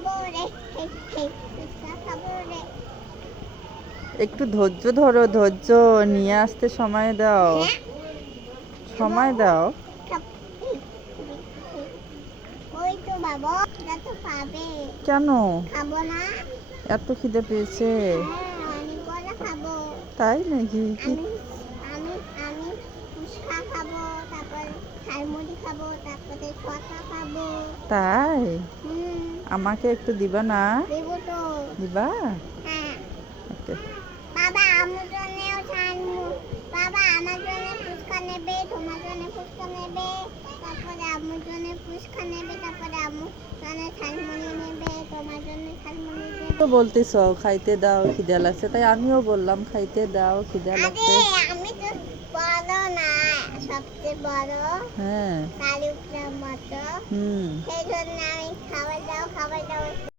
খাবো রে, ফুচকা খাবো রে। একটু ধৈর্য ধরো, ধৈর্য নিয়ে আসতে সময় দাও, হ্যাঁ সময় দাও। খাব- ওই তো বাবা, এটা তো পাবে। কেন খাবো না। এত খিদে পেয়েছে? হ্যাঁ, অনেক বড় খাবো। তাই নাকি? কি আমি আমি আমি ফুচকা খাবো, তারপর ঝালমুড়ি খাবো, তারপরে শসা খাবো। তাই? হুম, আমাকে একটু দিবা না? দেবো তো। দিবা? হ্যাঁ, ওকে। বাবা আমার জন্যেও বাবা আমার জন্য ফুচকা নেবে, তোমার জন্য ফুচকা নেবে, তারপরে আম্মুর জন্য ফুচকা নেবে, তারপরে আম্মুর জন্য ঝালমুড়ি নেবে, তোমার জন্য ঝালমুড়ি তো নেবে। বলতেছ খাইতে দাও, খিদে লাগছে, তাই আমিও বললাম খাইতে দাও, খিদে আরে লাগছে। আমি তো বড় না, সবচেয়ে বড় হ্যাঁ। তালিকার মতো, হুম। সেই জন্য আমি